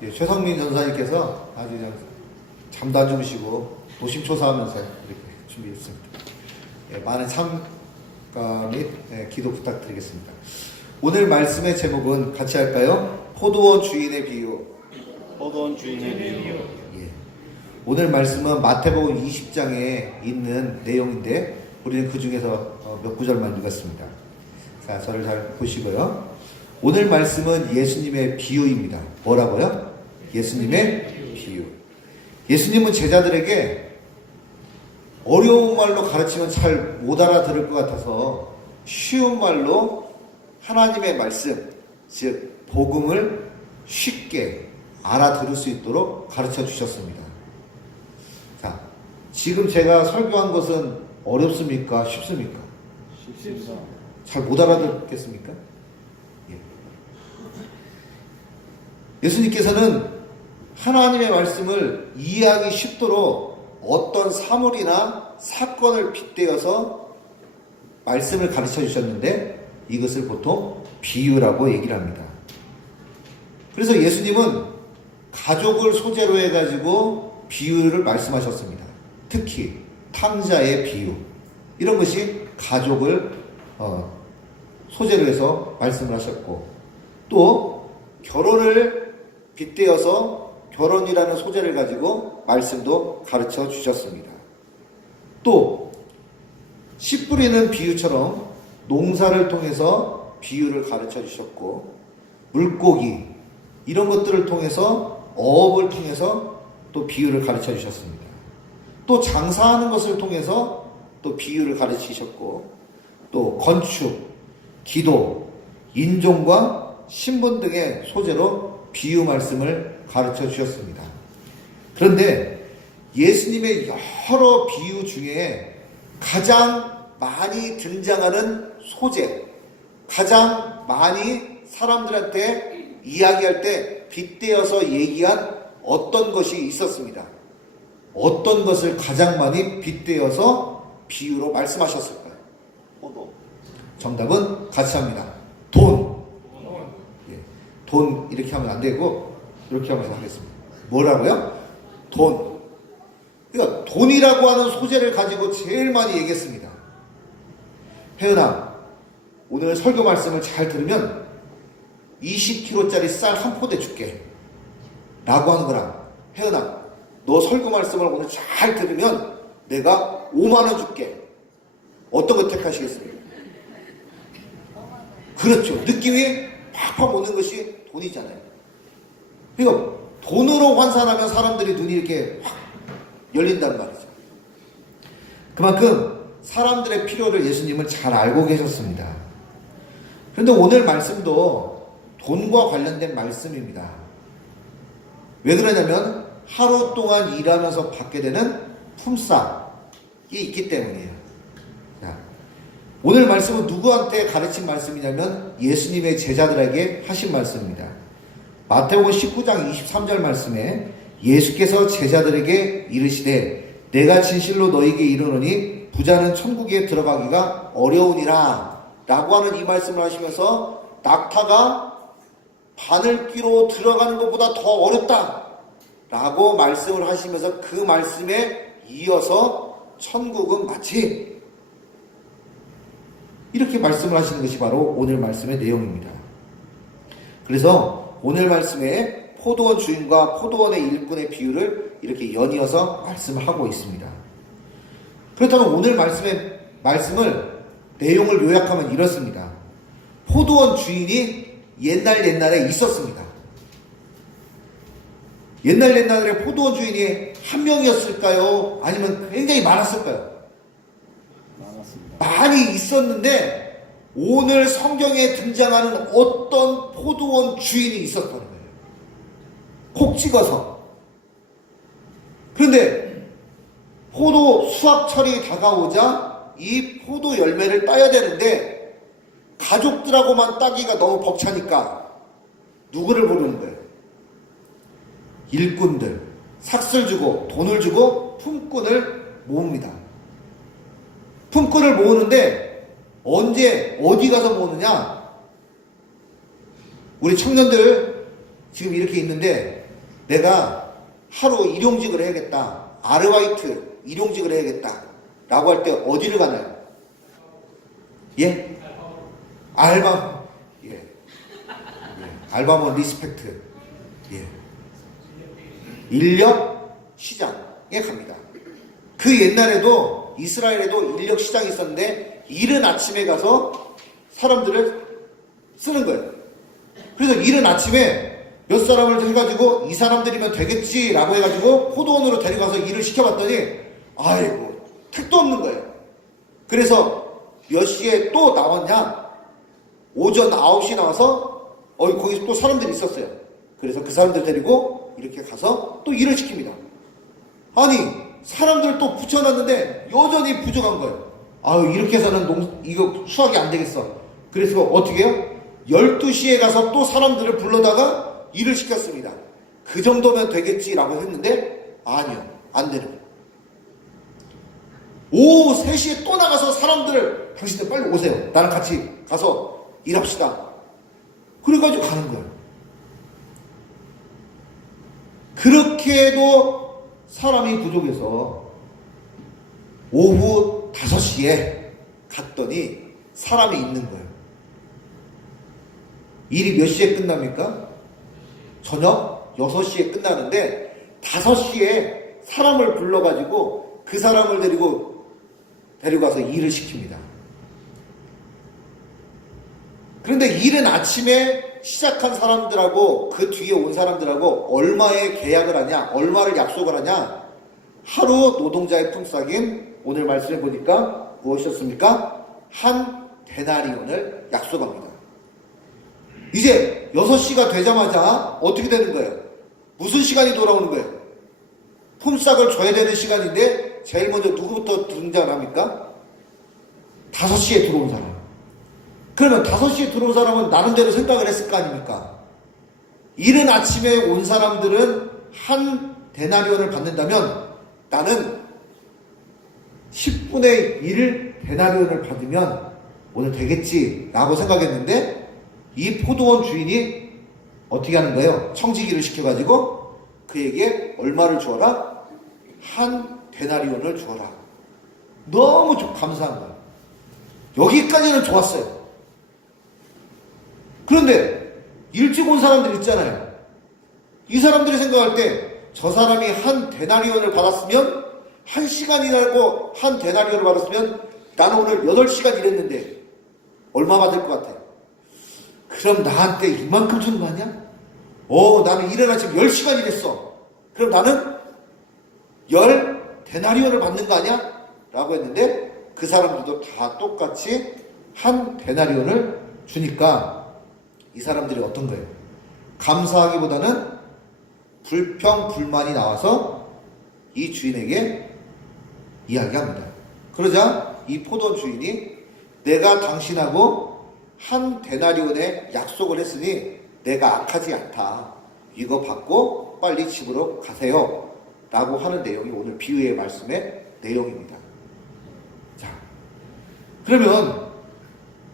최성민 전사님께서 아주 그냥 잠도 안 주무시고 노심초사하면서 이렇게 준비했습니다. 많은 참가 및 기도 부탁드리겠습니다. 오늘 말씀의 제목은 같이 할까요? 포도원 주인의 비유. 포도원 주인의 비유. 오늘 말씀은 마태복음 20장에 있는 내용인데 우리는 그 중에서 몇 구절만 읽었습니다. 자, 저를 잘 보시고요. 오늘 말씀은 예수님의 비유입니다. 뭐라고요? 예수님의 비유. 예수님은 제자들에게 어려운 말로 가르치면 잘 못 알아들을 것 같아서 쉬운 말로 하나님의 말씀, 즉 복음을 쉽게 알아들을 수 있도록 가르쳐 주셨습니다. 자, 지금 제가 설교한 것은 어렵습니까? 쉽습니까? 쉽습니다. 잘 못 알아듣겠습니까? 예수님께서는 하나님의 말씀을 이해하기 쉽도록 어떤 사물이나 사건을 빗대어서 말씀을 가르쳐 주셨는데 이것을 보통 비유라고 얘기를 합니다. 그래서 예수님은 가족을 소재로 해가지고 비유를 말씀하셨습니다. 특히 탕자의 비유, 이런 것이 가족을 소재로 해서 말씀을 하셨고, 또 결혼을 빗대어서 결혼이라는 소재를 가지고 말씀도 가르쳐 주셨습니다. 또 씨 뿌리는 비유처럼 농사를 통해서 비유를 가르쳐 주셨고, 물고기 이런 것들을 통해서 어업을 통해서 또 비유를 가르쳐 주셨습니다. 또 장사하는 것을 통해서 또 비유를 가르치셨고, 또 건축, 기도, 인종과 신분 등의 소재로 비유 말씀을 가르쳐 주셨습니다. 그런데 예수님의 여러 비유 중에 가장 많이 등장하는 소재, 가장 많이 사람들한테 이야기할 때 빗대어서 얘기한 어떤 것이 있었습니다. 어떤 것을 가장 많이 빗대어서 비유로 말씀하셨을까요? 포도. 정답은 같이 합니다. 돈. 돈 이렇게 하면 안 되고 이렇게 하면서 하겠습니다. 뭐라고요? 돈. 그러니까 돈이라고 하는 소재를 가지고 제일 많이 얘기했습니다. 혜은아, 오늘 설교 말씀을 잘 들으면 20kg짜리 쌀 한 포대 줄게 라고 하는 거랑, 혜은아, 너 설교 말씀을 오늘 잘 들으면 내가 5만원 줄게, 어떤 거 택하시겠습니까? 그렇죠. 느낌이 팍팍 오는 것이 돈이잖아요. 그러니까 돈으로 환산하면 사람들이 눈이 이렇게 확 열린단 말이죠. 그만큼 사람들의 필요를 예수님은 잘 알고 계셨습니다. 그런데 오늘 말씀도 돈과 관련된 말씀입니다. 왜 그러냐면 하루 동안 일하면서 받게 되는 품삯이 있기 때문이에요. 자, 오늘 말씀은 누구한테 가르친 말씀이냐면 예수님의 제자들에게 하신 말씀입니다. 마태복음 19장 23절 말씀에 예수께서 제자들에게 이르시되 내가 진실로 너희에게 이르노니 부자는 천국에 들어가기가 어려우니라 라고 하는 이 말씀을 하시면서 낙타가 바늘귀로 들어가는 것보다 더 어렵다 라고 말씀을 하시면서 그 말씀에 이어서 천국은 마치, 이렇게 말씀을 하시는 것이 바로 오늘 말씀의 내용입니다. 그래서 오늘 말씀에 포도원 주인과 포도원의 일꾼의 비유를 이렇게 연이어서 말씀을 하고 있습니다. 그렇다면 오늘 말씀을 내용을 요약하면 이렇습니다. 포도원 주인이 옛날에 있었습니다. 옛날에 포도원 주인이 한 명이었을까요? 아니면 굉장히 많았을까요? 많았습니다. 많이 있었는데 오늘 성경에 등장하는 어떤 포도원 주인이 있었다는 거예요. 콕 찍어서. 그런데 포도 수확철이 다가오자 이 포도 열매를 따야 되는데 가족들하고만 따기가 너무 벅차니까 누구를 부르는 거예요? 일꾼들, 삭슬 주고 돈을 주고 품꾼을 모읍니다. 품꾼을 모으는데 언제 어디 가서 모으느냐? 우리 청년들 지금 이렇게 있는데 내가 하루 일용직을 해야겠다. 아르바이트 일용직을 해야겠다. 라고 할 때 어디를 가나요? 예? 알바. 예. 알바몬 리스펙트. 예. 인력 시장에 갑니다. 그 옛날에도 이스라엘에도 인력 시장이 있었는데 이른 아침에 가서 사람들을 쓰는 거예요. 그래서 이른 아침에 몇 사람을 해가지고 이 사람들이면 되겠지라고 해가지고 포도원으로 데려가서 일을 시켜봤더니 아이고 택도 없는 거예요. 그래서 몇 시에 또 나왔냐? 오전 9시 나와서 거기서 또 사람들이 있었어요. 그래서 그 사람들 데리고 이렇게 가서 또 일을 시킵니다. 아니 사람들을 또 붙여놨는데 여전히 부족한 거예요. 아유 이렇게 해서는 이거 수확이 안 되겠어. 그래서 어떻게 해요? 12시에 가서 또 사람들을 불러다가 일을 시켰습니다. 그 정도면 되겠지라고 했는데 아니요 안 되는 거예요. 오후 3시에 또 나가서 사람들을 당신들 빨리 오세요. 나랑 같이 가서 일합시다. 그래가지고 가는 거예요. 그렇게 해도 사람이 부족해서 오후 5시에 갔더니 사람이 있는 거예요. 일이 몇 시에 끝납니까? 저녁 6시에 끝나는데 5시에 사람을 불러가지고 그 사람을 데려가서 일을 시킵니다. 그런데 일은 아침에 시작한 사람들하고 그 뒤에 온 사람들하고 얼마의 계약을 하냐, 얼마를 약속을 하냐, 하루 노동자의 품삯인 오늘 말씀해 보니까 무엇이었습니까? 한 데나리온을 약속합니다. 이제 6시가 되자마자 어떻게 되는 거예요? 무슨 시간이 돌아오는 거예요? 품삯을 줘야 되는 시간인데 제일 먼저 누구부터 등장을 합니까? 5시에 들어온 사람. 그러면 5시에 들어온 사람은 나름대로 생각을 했을 거 아닙니까? 이른 아침에 온 사람들은 한 데나리온을 받는다면 나는 10분의 1 데나리온을 받으면 오늘 되겠지라고 생각했는데 이 포도원 주인이 어떻게 하는 거예요? 청지기를 시켜가지고 그에게 얼마를 주어라? 한 데나리온을 주어라. 너무 감사한 거예요. 여기까지는 좋았어요. 그런데 일찍 온 사람들 있잖아요. 이 사람들이 생각할 때 저 사람이 한 데나리온을 받았으면 1시간이라고 한 데나리온을 받았으면 나는 오늘 8시간 일했는데 얼마 받을 것 같아요? 그럼 나한테 이만큼 주는 거 아니야? 나는 일어나 지금 10시간 일했어. 그럼 나는 10데나리온을 받는 거 아니야? 라고 했는데 그 사람들도 다 똑같이 한 데나리온을 주니까 이 사람들이 어떤 거예요? 감사하기보다는 불평, 불만이 나와서 이 주인에게 이야기합니다. 그러자 이 포도원 주인이 내가 당신하고 한 데나리온의 약속을 했으니 내가 악하지 않다. 이거 받고 빨리 집으로 가세요. 라고 하는 내용이 오늘 비유의 말씀의 내용입니다. 자, 그러면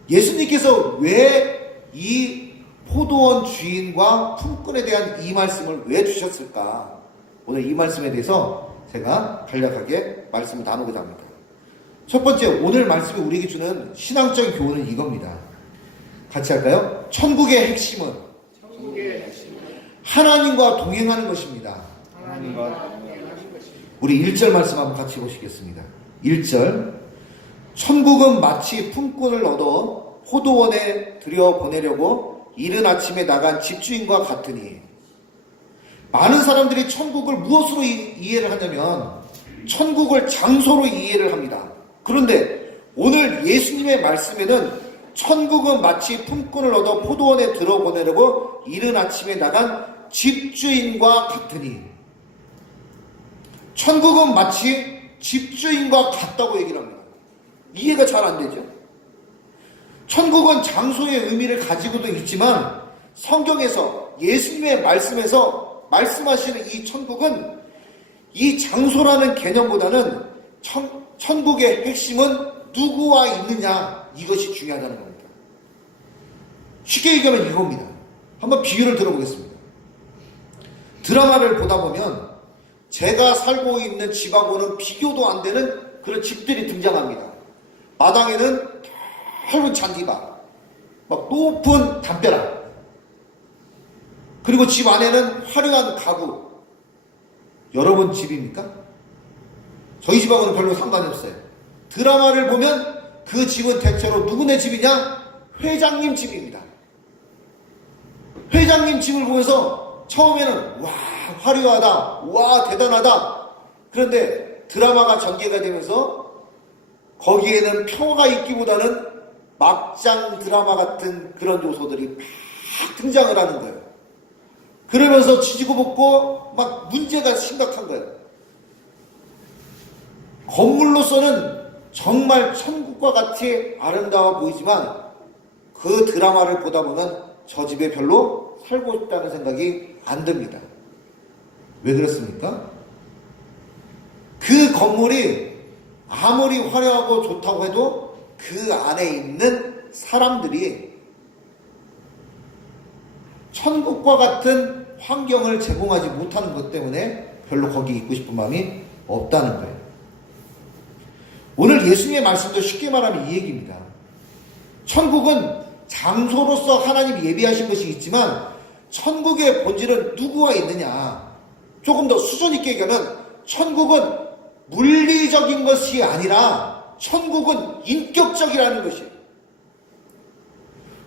예수님께서 왜 이 포도원 주인과 품꾼에 대한 이 말씀을 왜 주셨을까? 오늘 이 말씀에 대해서 제가 간략하게 말씀을 나누고자 합니다. 첫 번째, 오늘 말씀이 우리에게 주는 신앙적인 교훈은 이겁니다. 같이 할까요? 천국의 핵심은 하나님과 동행하는 것입니다. 우리 1절 말씀 한번 같이 보시겠습니다. 1절, 천국은 마치 품꾼을 얻어 포도원에 들여보내려고 이른 아침에 나간 집주인과 같으니. 많은 사람들이 천국을 무엇으로 이해를 하냐면 천국을 장소로 이해를 합니다. 그런데 오늘 예수님의 말씀에는 천국은 마치 품꾼을 얻어 포도원에 들어보내려고 이른 아침에 나간 집주인과 같으니. 천국은 마치 집주인과 같다고 얘기를 합니다. 이해가 잘 안 되죠? 천국은 장소의 의미를 가지고도 있지만 성경에서 예수님의 말씀에서 말씀하시는 이 천국은 이 장소라는 개념보다는 천국의 핵심은 누구와 있느냐, 이것이 중요하다는 겁니다. 쉽게 얘기하면 이겁니다. 한번 비유를 들어보겠습니다. 드라마를 보다 보면 제가 살고 있는 집하고는 비교도 안 되는 그런 집들이 등장합니다. 마당에는 넓은 잔디밭, 막 높은 담벼락, 그리고 집 안에는 화려한 가구. 여러분 집입니까? 저희 집하고는 별로 상관이 없어요. 드라마를 보면 그 집은 대체로 누구네 집이냐? 회장님 집입니다. 회장님 집을 보면서 처음에는 와 화려하다, 와 대단하다. 그런데 드라마가 전개가 되면서 거기에는 평화가 있기보다는 막장 드라마 같은 그런 요소들이 막 등장을 하는 거예요. 그러면서 지지고 볶고 막 문제가 심각한 거예요. 건물로서는 정말 천국과 같이 아름다워 보이지만 그 드라마를 보다 보면 저 집에 별로 살고 싶다는 생각이 안 듭니다. 왜 그렇습니까? 그 건물이 아무리 화려하고 좋다고 해도 그 안에 있는 사람들이 천국과 같은 환경을 제공하지 못하는 것 때문에 별로 거기 있고 싶은 마음이 없다는 거예요. 오늘 예수님의 말씀도 쉽게 말하면 이 얘기입니다. 천국은 장소로서 하나님이 예비하신 것이 있지만 천국의 본질은 누구와 있느냐. 조금 더 수준 있게 얘기하면 천국은 물리적인 것이 아니라 천국은 인격적이라는 것이에요.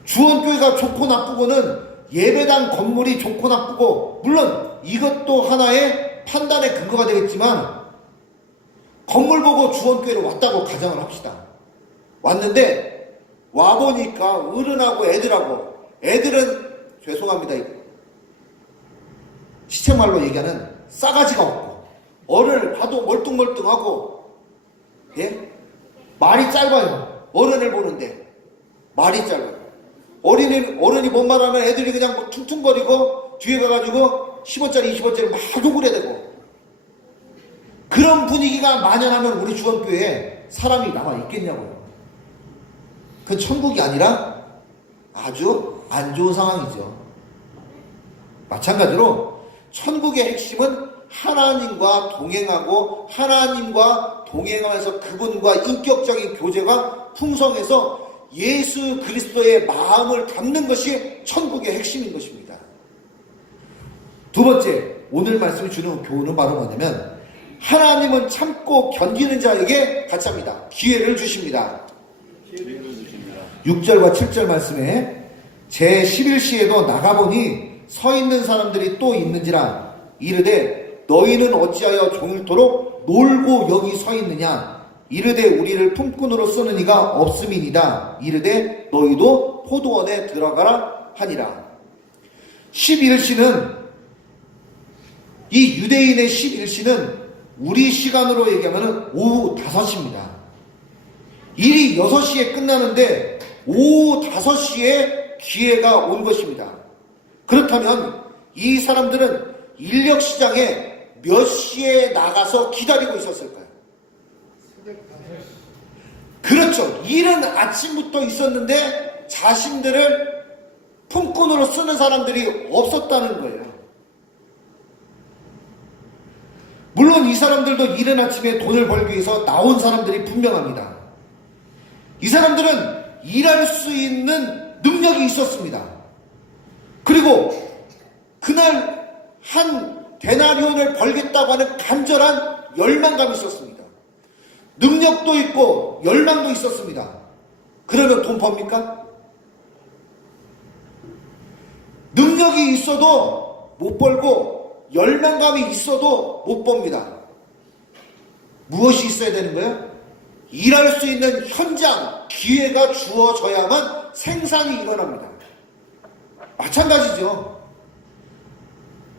주원교회가 좋고 나쁘고는 예배당 건물이 좋고 나쁘고 물론 이것도 하나의 판단의 근거가 되겠지만 건물 보고 주원교회로 왔다고 가정을 합시다. 왔는데 와보니까 어른하고 애들은 죄송합니다. 시체말로 얘기하는 싸가지가 없고 어른을 봐도 멀뚱멀뚱하고 예? 말이 짧아요. 어른을 보는데 말이 짧아요. 어른이 뭔 말하면 애들이 그냥 뭐 퉁퉁거리고 뒤에 가가지고 10원짜리 20원짜리 막 욕을 해대고 그런 분위기가 만연하면 우리 주원교회에 사람이 남아있겠냐고요. 그건 천국이 아니라 아주 안 좋은 상황이죠. 마찬가지로 천국의 핵심은 하나님과 동행하고 하나님과 동행하면서 그분과 인격적인 교제가 풍성해서 예수 그리스도의 마음을 담는 것이 천국의 핵심인 것입니다. 두 번째, 오늘 말씀이 주는 교훈은 바로 뭐냐면 하나님은 참고 견디는 자에게 같이 합니다. 기회를 주십니다. 6절과 7절 말씀에 제 11시에도 나가보니 서 있는 사람들이 또 있는지라 이르되 너희는 어찌하여 종일토록 놀고 여기 서 있느냐 이르되 우리를 품꾼으로 쓰는 이가 없음이니이다. 이르되 너희도 포도원에 들어가라 하니라. 11시는 이 유대인의 11시는 우리 시간으로 얘기하면 오후 5시입니다. 일이 6시에 끝나는데 오후 5시에 기회가 온 것입니다. 그렇다면 이 사람들은 인력시장에 몇 시에 나가서 기다리고 있었을까요? 그렇죠. 일은 아침부터 있었는데 자신들을 품꾼으로 쓰는 사람들이 없었다는 거예요. 물론 이 사람들도 이른 아침에 돈을 벌기 위해서 나온 사람들이 분명합니다. 이 사람들은 일할 수 있는 능력이 있었습니다. 그리고 그날 한 데나리온을 벌겠다고 하는 간절한 열망감이 있었습니다. 능력도 있고 열망도 있었습니다. 그러면 돈 법니까? 능력이 있어도 못 벌고 열망감이 있어도 못 법니다. 무엇이 있어야 되는 거예요? 일할 수 있는 현장, 기회가 주어져야만 생산이 일어납니다. 마찬가지죠.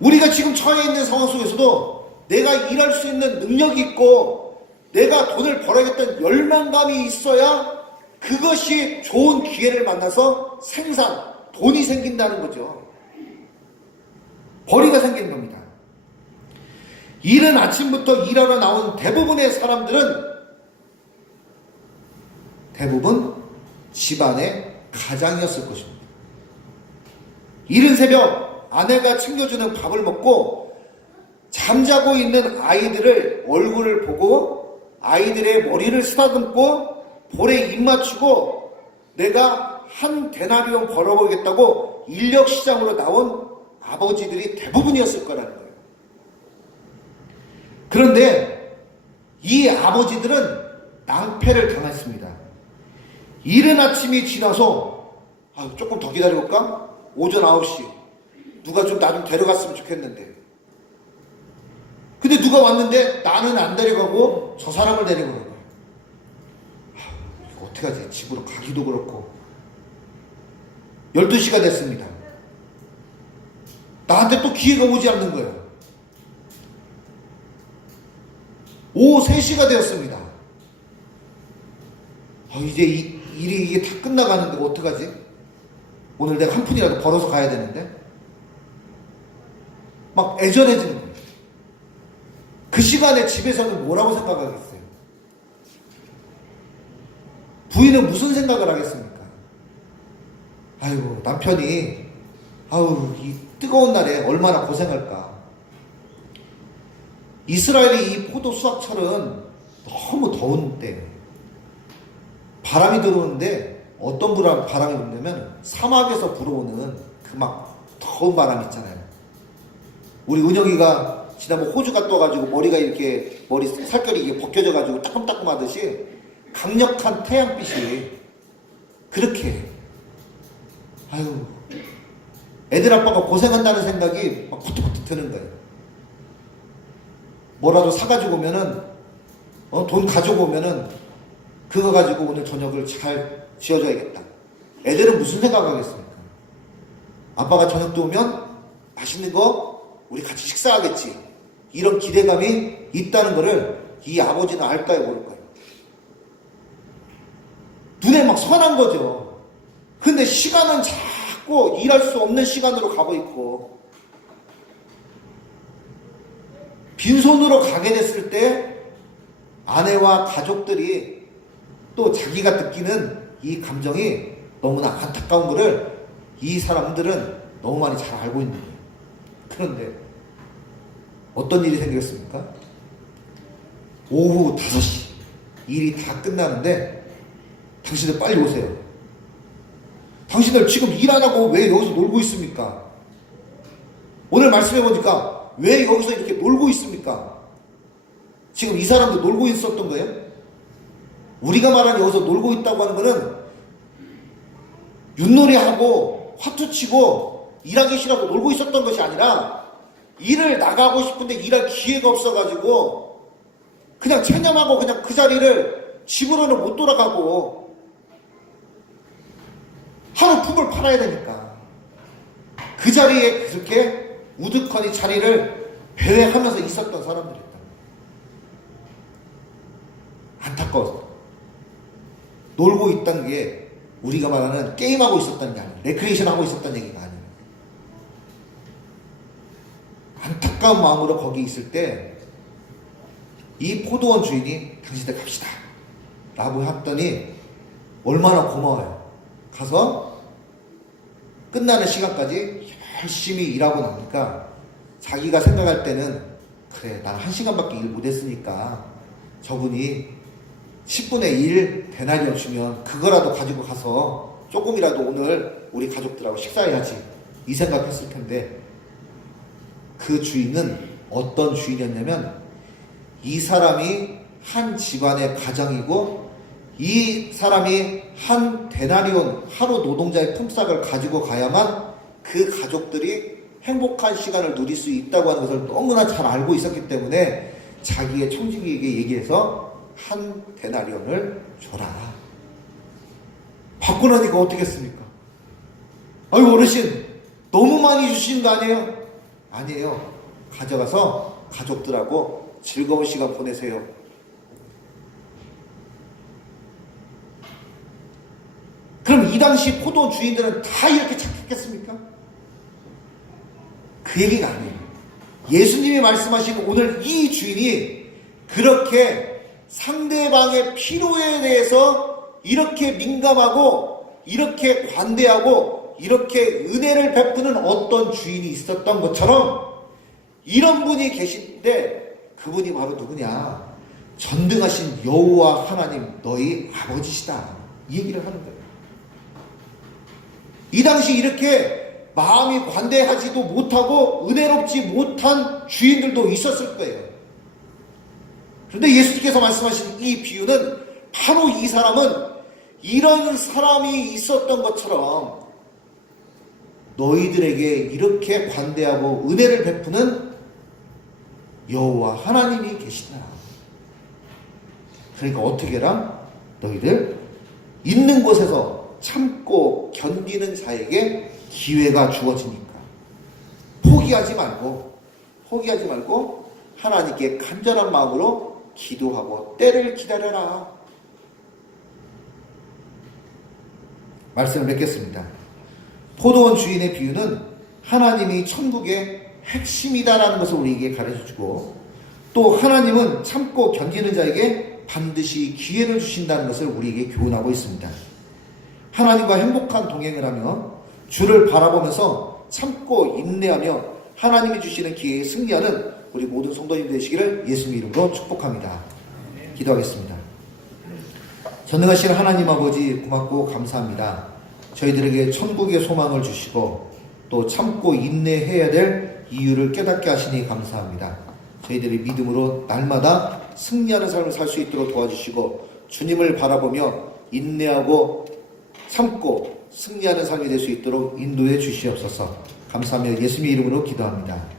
우리가 지금 처해 있는 상황 속에서도 내가 일할 수 있는 능력이 있고 내가 돈을 벌어야겠다는 열망감이 있어야 그것이 좋은 기회를 만나서 생산, 돈이 생긴다는 거죠. 벌이가 생기는 겁니다. 이른 아침부터 일하러 나온 대부분의 사람들은 대부분 집안의 가장이었을 것입니다. 이른 새벽 아내가 챙겨주는 밥을 먹고 잠자고 있는 아이들을 얼굴을 보고 아이들의 머리를 쓰다듬고 볼에 입 맞추고 내가 한 데나리온 벌어보겠다고 인력시장으로 나온 아버지들이 대부분이었을 거라는 거예요. 그런데 이 아버지들은 낭패를 당했습니다. 이른 아침이 지나서 조금 더 기다려볼까? 오전 9시 누가 좀 나 좀 데려갔으면 좋겠는데, 근데 누가 왔는데 나는 안 데려가고 저 사람을 데려가는 거예요. 이거 어떡하지? 집으로 가기도 그렇고. 12시가 됐습니다. 나한테 또 기회가 오지 않는 거예요. 오후 3시가 되었습니다. 이제 일이 이게 다 끝나가는데 어떡하지? 오늘 내가 한 푼이라도 벌어서 가야 되는데? 막 애절해지는 거예요. 그 시간에 집에서는 뭐라고 생각하겠어요? 부인은 무슨 생각을 하겠습니까? 아이고, 남편이 이 뜨거운 날에 얼마나 고생할까. 이스라엘의 이 포도 수확철은 너무 더운 때 바람이 들어오는데, 어떤 바람이 부냐면 사막에서 불어오는 그 막 더운 바람 있잖아요. 우리 은영이가 지난번 호주 갔다 와가지고 머리가 이렇게 머리 살결이 이게 벗겨져 가지고 따끔따끔 하듯이 강력한 태양빛이 그렇게 애들 아빠가 고생한다는 생각이 막 부트부트 드는 거예요. 뭐라도 사가지고 오면은 돈 가지고 오면은 그거 가지고 오늘 저녁을 잘 지어줘야겠다. 애들은 무슨 생각하겠습니까? 아빠가 저녁 때 오면 맛있는 거 우리 같이 식사하겠지. 이런 기대감이 있다는 거를 이 아버지는 알까요, 모를까요? 눈에 막 선한 거죠. 근데 시간은 자꾸 일할 수 없는 시간으로 가고 있고, 빈손으로 가게 됐을 때 아내와 가족들이 또 자기가 느끼는 이 감정이 너무나 안타까운 거를 이 사람들은 너무 많이 잘 알고 있는 거예요. 그런데 어떤 일이 생겼습니까? 오후 5시 일이 다 끝나는데 당신들 빨리 오세요. 당신들 지금 일 안 하고 왜 여기서 놀고 있습니까? 오늘 말씀해보니까 왜 여기서 이렇게 놀고 있습니까? 지금 이 사람도 놀고 있었던 거예요? 우리가 말하는 여기서 놀고 있다고 하는 거는 윷놀이하고 화투치고 일하기 싫어하고 놀고 있었던 것이 아니라, 일을 나가고 싶은데 일할 기회가 없어가지고 그냥 체념하고 그냥 그 자리를 집으로는 못 돌아가고 하루 품을 팔아야 되니까 그 자리에 그렇게 우두커니 자리를 배회하면서 있었던 사람들이 있다. 안타까워서 놀고 있다는 게 우리가 말하는 게임하고 있었다는 게 아니에요. 레크레이션 하고 있었다는 얘기가 아니에요. 안타까운 마음으로 거기 있을 때 이 포도원 주인이 당신들 갑시다 라고 했더니 얼마나 고마워요. 가서 끝나는 시간까지 열심히 일하고 나니까 자기가 생각할 때는, 그래 나는 1시간밖에 일 못했으니까 저분이 10분의 1 데나리온 주면 그거라도 가지고 가서 조금이라도 오늘 우리 가족들하고 식사해야지, 이 생각했을 텐데, 그 주인은 어떤 주인이었냐면, 이 사람이 한 집안의 가장이고 이 사람이 한 데나리온 하루 노동자의 품삯을 가지고 가야만 그 가족들이 행복한 시간을 누릴 수 있다고 하는 것을 너무나 잘 알고 있었기 때문에 자기의 청지기에게 얘기해서 한 데나리온을 줘라. 받고 나니까 어떻겠습니까? 아유 어르신 너무 많이 주신 거 아니에요? 아니에요. 가져가서 가족들하고 즐거운 시간 보내세요. 그럼 이 당시 포도원 주인들은 다 이렇게 착했겠습니까? 그 얘기가 아니에요. 예수님이 말씀하신 오늘 이 주인이 그렇게 상대방의 필요에 대해서 이렇게 민감하고 이렇게 관대하고 이렇게 은혜를 베푸는 어떤 주인이 있었던 것처럼, 이런 분이 계신데 그분이 바로 누구냐? 전능하신 여호와 하나님 너희 아버지시다. 이 얘기를 하는 거예요. 이 당시 이렇게 마음이 관대하지도 못하고 은혜롭지 못한 주인들도 있었을 거예요. 그런데 예수님께서 말씀하신 이 비유는 바로 이 사람은 이런 사람이 있었던 것처럼 너희들에게 이렇게 관대하고 은혜를 베푸는 여호와 하나님이 계시다. 그러니까 어떻게 해라? 너희들 있는 곳에서 참고 견디는 자에게 기회가 주어지니까 포기하지 말고 하나님께 간절한 마음으로 기도하고 때를 기다려라. 말씀을 맺겠습니다. 포도원 주인의 비유는 하나님이 천국의 핵심이다라는 것을 우리에게 가르쳐주고, 또 하나님은 참고 견디는 자에게 반드시 기회를 주신다는 것을 우리에게 교훈하고 있습니다. 하나님과 행복한 동행을 하며 주를 바라보면서 참고 인내하며 하나님이 주시는 기회에 승리하는 우리 모든 성도님 되시기를 예수님 이름으로 축복합니다. 기도하겠습니다. 전능하신 하나님 아버지 고맙고 감사합니다. 저희들에게 천국의 소망을 주시고 또 참고 인내해야 될 이유를 깨닫게 하시니 감사합니다. 저희들이 믿음으로 날마다 승리하는 삶을 살 수 있도록 도와주시고 주님을 바라보며 인내하고 참고 승리하는 삶이 될 수 있도록 인도해 주시옵소서. 감사하며 예수님의 이름으로 기도합니다.